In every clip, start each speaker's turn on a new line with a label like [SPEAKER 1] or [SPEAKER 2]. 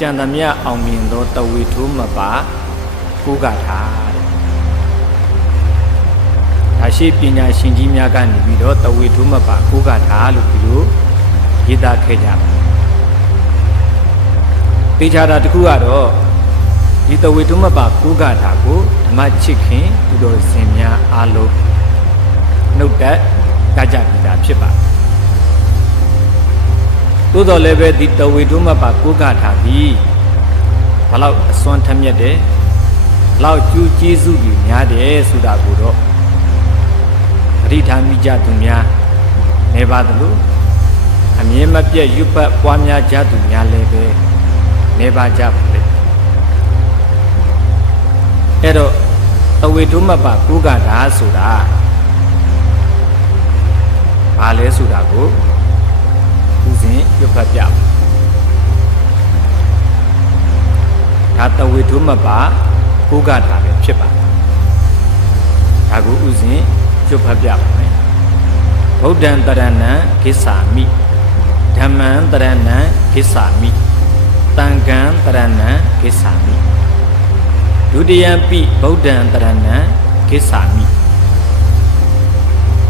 [SPEAKER 1] ကြံသမျှအောင်မြင်သောတဝေထိုးမပါကိုးကထာတဲ့ဒါရှိပညာရှင်ကြီးများကနေပြီးတော့တဝေထိုးမပါကိုးကထာလို့ဒီလိုရေးသားခဲ့ကြပါတေချာတာတစ်ခုကတော့ဒီတဝေထုမပါကုကထာကိုဓမ္မချစ်ခင်သူတော်စင်များအားလုံးနှုတ်သက်ကြကြပြီးသားဖြစ်ပါတယ်။ သို့တော်လည်းပဲဒီတဝေထုမပါကုကထာပြီးဘလောက်အစွမ်းထက်မြက်တယ်ဘလောက်ကျူးကျေးဇူးကြီးများတယ်ဆိုတာကိုတော့အဋ္ဌာမိကြသူများနေပါသလိုအမြင်မပြတ်ရွတ်ပတ်ပွားများကြသူများလည်းပဲနေပါကြပါလေအဲ့တော့အဝေထုမပါကုကတာဆိုတာဘာလဲဆိုတာကို ဦးစဉ်ရွတ်ဖတ်ပြပါဒါတဝေထုမပါကုကတာပဲဖြစ်ပါတယ်ဒါကိုဦးစဉ်ရွတ်ဖတ်ပြပါမယ်ဗုဒ္ဓံတရဏံကိစ္ဆာမိဓမ္မံတရဏံကိစ္ဆာမိတံကံတရဏံကိစ္ဆာမိဒုတိယပိဗုဒ္ဓံတရဏံကိစ္ဆာမိ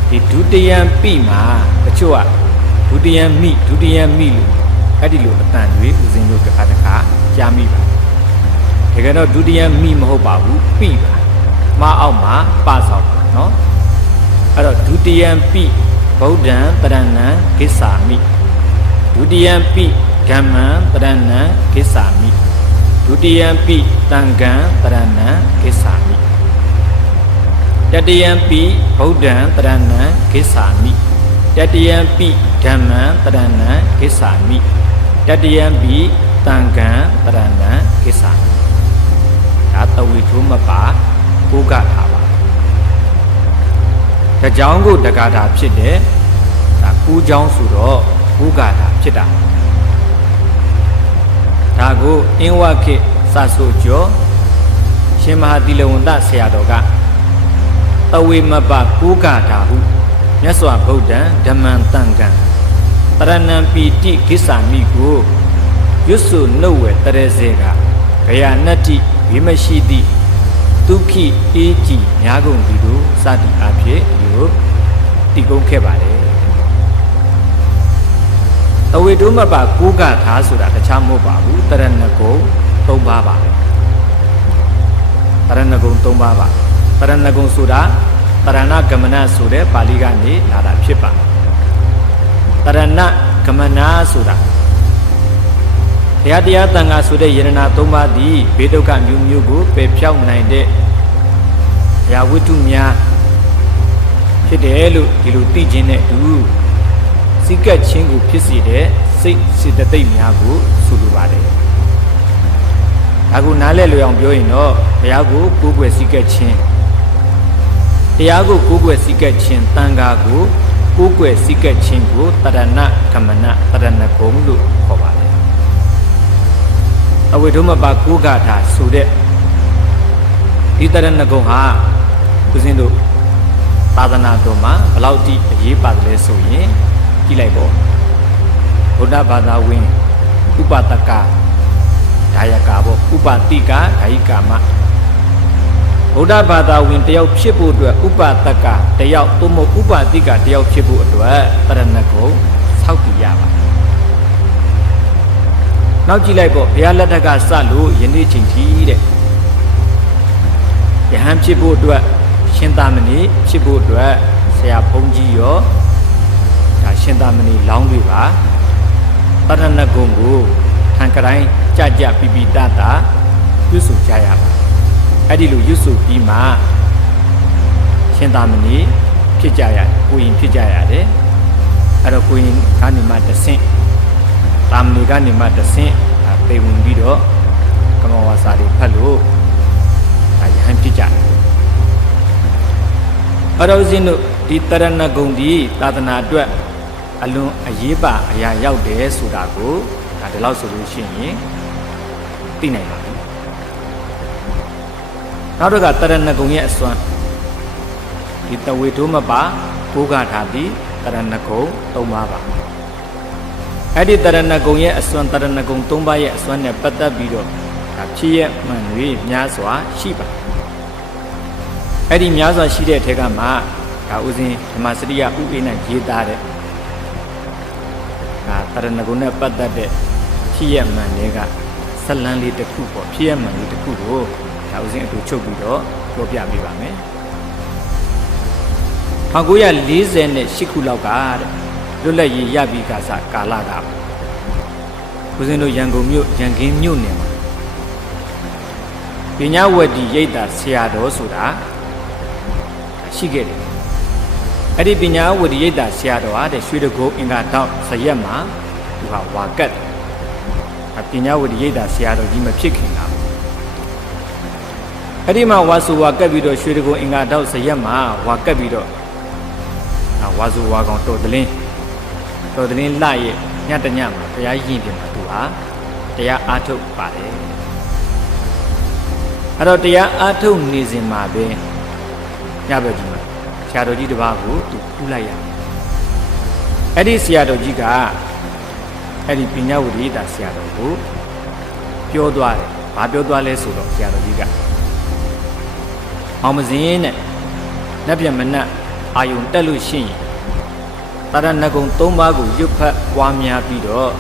[SPEAKER 1] ဒီဒုတိယပိမှာတချို့က ဒုတိယမိဒုတိယမိလို့အဲ့ဒီလိုအတန်တွေဦးစင်းတို့တစ်ခါတစ်ခါကြားမိပါတကယ်တော့ဒုတိယမိမဟုတ်ပါဘူးပြီပါမအောင်မှာပါဆောင်ပါနော်အဲ့တော့ဒုတိယပိဗုဒ္ဓံတရဏံဂစ္ဆာမိဒုတိယပိဓမ္မံတရဏံဂစ္ဆာမိဒုတိယပိတံဃံတရဏံဂစ္ဆာမိတတိယပိဗုဒ္ဓံတရဏံဂစ္ဆာမိ တတိယပိဓမ္မံတရဏံကိစ္ဆာမိတတိယပိတံကံတရဏံကိစ္ဆာမိဒါတဝီထုမပါကိုကထားပါတကြောင်ကိုတက္ကတာဖြစ်တဲ့ဒါကူးကြောင်းဆိုတော့ကိုကတာဖြစ်တာဒါကိုအင်းဝခေစဆိုကျော်ရှင်မဟာတိလဝန္တဆရာတော်ကတဝေမပကိုကတာဟု မြတ်စွာဘုဒ္ဓံဓမ္မံတန်ကံတရဏံပီတိကိစ္ဆာမိကိုရွတ်ဆိုနှုတ်ဝဲတရေစေကဂယနတ္တိဝိမရှိတိဒုက္ခိအေးကြည်များကုန်သည်တို့စသည်အဖြစ်ဒီလိုတည်ကုန်းခဲ့ပါတယ်အဝေတုမပါကိုးကထားဆိုတာတခြားမဟုတ်ပါဘူးတရဏဂုံ၃ပါးပါပဲတရဏဂုံ၃ပါးပါတရဏဂုံဆိုတာ တရဏဂမနဆိုတဲ့ပါဠိကနေလာတာဖြစ်ပါတရဏဂမနဆိုတာဘုရားတရားတန်ခါဆိုတဲ့ယရနာ၃ပါးသည်ဘေဒုက္ခမျိုးမျိုးကိုပယ်ဖြောက်နိုင်တဲ့ဘုရားဝိတုများဖြစ်တယ်လို့ဒီလိုသိခြင်းနဲ့အတူစိတ်ကပ်ခြင်းကိုဖြစ်စေတဲ့စိတ်စေတသိက်များကိုဆိုလိုပါတယ်။ဒါကိုနားလည်လွယ်အောင်ပြောရင်တော့ဘုရားကိုကိုးကွယ်စိတ်ကပ်ခြင်း တရားကိုကိုးကွယ်စိတ်ကပ်ခြင်းတန်ခါကိုကိုးကွယ်စိတ်ကပ်ခြင်းကိုတရဏကမနတရဏဂုံလို့ခေါ်ပါတယ်။အဝိဓမ္မပါကိုးဂါထာဆိုတဲ့ဒီတရဏဂုံဟာဦးဇင်းတို့သာသနာတော်မှာဘလောက်တိအရေးပါတယ်လဲဆိုရင်ကြည့်လိုက်ပေါ့ဗုဒ္ဓဘာသာဝင်ဥပတကဒါယကာပေါ့ဥပတိကဓာယိကာမ ဗုဒ္ဓဘာသာဝင်တယောက်ဖြစ်ဖို့အတွက်ဥပတကတယောက်သို့မဟုတ်ဥပတိကတယောက်ဖြစ်ဖို့အတွက်တရဏဂုံဆောက်တည်ရပါတယ်နောက်ကြည့်လိုက်ပေါ့ဘုရားလက်ထက်ကစလို့ယနေ့ချိန်ထိတဲ့ယဟန်ဖြစ်ဖို့အတွက်ရှင်သာမဏေဖြစ်ဖို့အတွက်ဆရာဘုန်းကြီးရောဒါရှင်သာမဏေလောင်းတွေပါတရဏဂုံကိုထံကတိုင်းကြကြပြပြတတာပြုစုကြရပါ အဲ့ဒီလိုရွတ်ဆိုပြီးမှရှင်သာမဏေဖြစ်ကြရတယ်ကိုရင်ဖြစ်ကြရတယ်အဲ့တော့ကိုရင်ကနေမှတဆင့်တာမဏေကနေမှတဆင့်ပေဝင်ပြီးတော့ကမဝါစာတွေဖတ်လို့ဒါယဟန်ဖြစ်ကြတယ်အရောစင်းတို့ဒီတရဏဂုံဒီသာသနာအတွက်အလွန်အရေးပါအရာရောက်တယ်ဆိုတာကိုဒါဒီလောက်ဆိုလို့ရှိရင်သိနိုင်ပါပြီ နောက်တော့ကတရဏဂုံရဲ့အစွမ်းဒီတဝေဒုမပါဘုဂထာတိတရဏဂုံ၃ပါးပါအဲ့ဒီတရဏဂုံရဲ့အစွမ်းတရဏဂုံ၃ပါးရဲ့အစွမ်းနဲ့ပတ်သက်ပြီးတော့ဒါဖြစ်ရမှန်တွေများစွာရှိပါအဲ့ဒီများစွာရှိတဲ့အထက်ကမှဒါဥစဉ်ဓမ္မစရိယဥအိနဲ့ရေးသားတဲ့ဒါတရဏဂုံနဲ့ပတ်သက်တဲ့ဖြစ်ရမှန်တွေကဇလန်းလေးတစ်ခုပေါ့ဖြစ်ရမှန်လေးတစ်ခုကို ဒါဥစဉ်အတူချုပ်ပြီးတော့ပြောပြပေးပါမယ်1948ခုလောက်ကတဲ့လွတ်လပ်ရေးရပြီးကစားကာလကဦးဇင်းတို့ရန်ကုန်မြို့ရန်ကင်းမြို့နယ်မှာပညာဝတ္တိရိတ်တာဆရာတော်ဆိုတာရှိခဲ့တယ်အဲ့ဒီပညာဝတ္တိရိတ်တာဆရာတော်ဟာတဲ့ရွှေတကုန်းအင်္ဂါတောက်ဇရက်မှာသူဟာဝါကတ်အပညာဝတ္တိရိတ်တာဆရာတော်ကြီးမဖြစ်ခင်က အဲ့ဒီမှာဝါစုဝါကတ်ပြီးတော့ရွှေတကုန်းအင်္ဂါတောက်ဇရက်မှာဝါကတ်ပြီးတော့ဝါစုဝါကောင်တော်တလင်းတော်တလင်းလှရဲ့ညတညမှာတရားရင်ပြင်မှာသူဟာတရားအားထုတ်ပါတယ်အဲ့တော့တရားအားထုတ်နေစဉ်မှာပဲညဘက်ဒီမှာဆရာတော်ကြီးတစ်ပါးကိုသူခူးလိုက်ရတယ်အဲ့ဒီဆရာတော်ကြီးကအဲ့ဒီပညာဝိရိယဆရာတော်ကိုပြောသွားတယ်ဘာပြောသွားလဲဆိုတော့ဆရာတော်ကြီးက အောင်မစင်းနဲ့လက်ပြမနက်အာယုံတက်လို့ရှိရင်တရဏဂုံ၃ပါးကိုရွတ်ဖတ်ပွားများပြီးတော့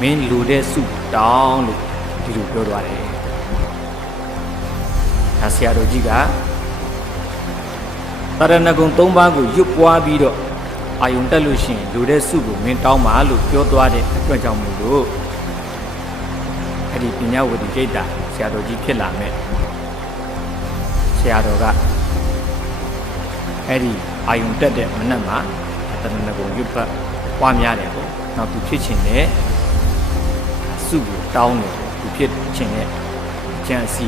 [SPEAKER 1] မင်းလူတဲ့စုတောင်းလို့ဒီလိုပြောသွားတယ်။ဒါဆရာတော်ကြီးကတရဏဂုံ၃ပါးကိုရွတ်ပွားပြီးတော့အာယုံတက်လို့ရှိရင်လူတဲ့စုကိုမင်းတောင်းပါလို့ပြောသွားတဲ့အတွက်ကြောင့်မို့လို့အဲ့ဒီပညာဝတ္တိကိတ္တာဆရာတော်ကြီးဖြစ်လာမဲ့ဆရာ တော်ကအဲ့ဒီအာယုံတက်တဲ့မနက်မှာတရဏဂုံရွတ်ဖတ်ပွားများတယ်ပေါ့နောက်သူဖြစ်ခြင်းနဲ့စုကိုတောင်းတယ်သူဖြစ်ခြင်းနဲ့ကြံစီ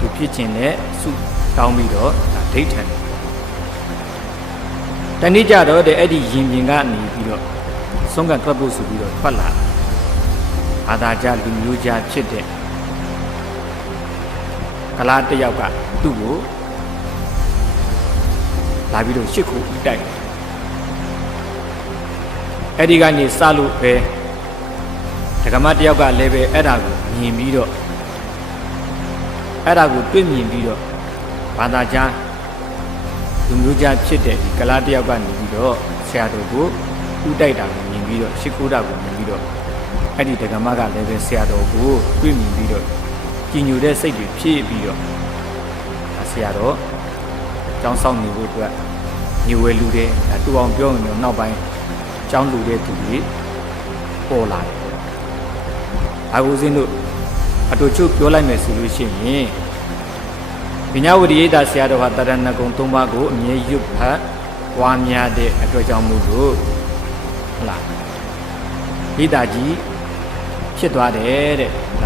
[SPEAKER 1] သူဖြစ်ခြင်းနဲ့စုတောင်းပြီးတော့ဒါဒိဋ္ဌံတနေ့ကြတော့တဲ့အဲ့ဒီရင်ပြင်ကနေပြီးတော့ဆုံးကထွက်ဖို့ဆိုပြီးတော့ထွက်လာအာသာကြလူမျိုးကြဖြစ်တဲ့ ကလားတစ်ယောက်ကသူ့ကိုလာပြီးတော့ရှစ်ခုဥတိုက်အဲ့ဒီကနေစလို့ပဲဒကမတယောက်ကလည်းပဲအဲ့ဒါကိုမြင်ပြီးတော့အဲ့ဒါကိုတွေ့မြင်ပြီးတော့ဘာသာကြားလူမျိုးကြားဖြစ်တဲ့ဒီကလားတယောက်ကနေပြီးတော့ဆရာတော်ကိုဥတိုက်တာကိုမြင်ပြီးတော့ရှစ်ခုတာကိုမြင်ပြီးတော့အဲ့ဒီဒကမကလည်းပဲဆရာတော်ကိုတွေ့မြင်ပြီးတော့ ကြည်ညိုတဲ့စိတ်တွေဖြည့်ပြီးတော့ဆရာတော်ကျောင်းဆောင်နေဖို့အတွက်ညဝဲလူတဲ့ဒါတူအောင်ပြောရင်တော့နောက်ပိုင်းကျောင်းလူတဲ့သူတွေပေါ်လာတယ်ပေါ့။အာဟုစင်းတို့အတူချုပ်ပြောလိုက်မယ်ဆိုလို့ရှိရင်ပညာဝတ္တိယတာဆရာတော်ဟာတရဏဂုံ၃ပါးကိုအမြဲရွတ်ဖတ်ဝါများတဲ့အတွက်ကြောင့်မို့လို့ဟုတ်လားဣတာကြီးဖြစ်သွားတယ်တဲ့ဒါ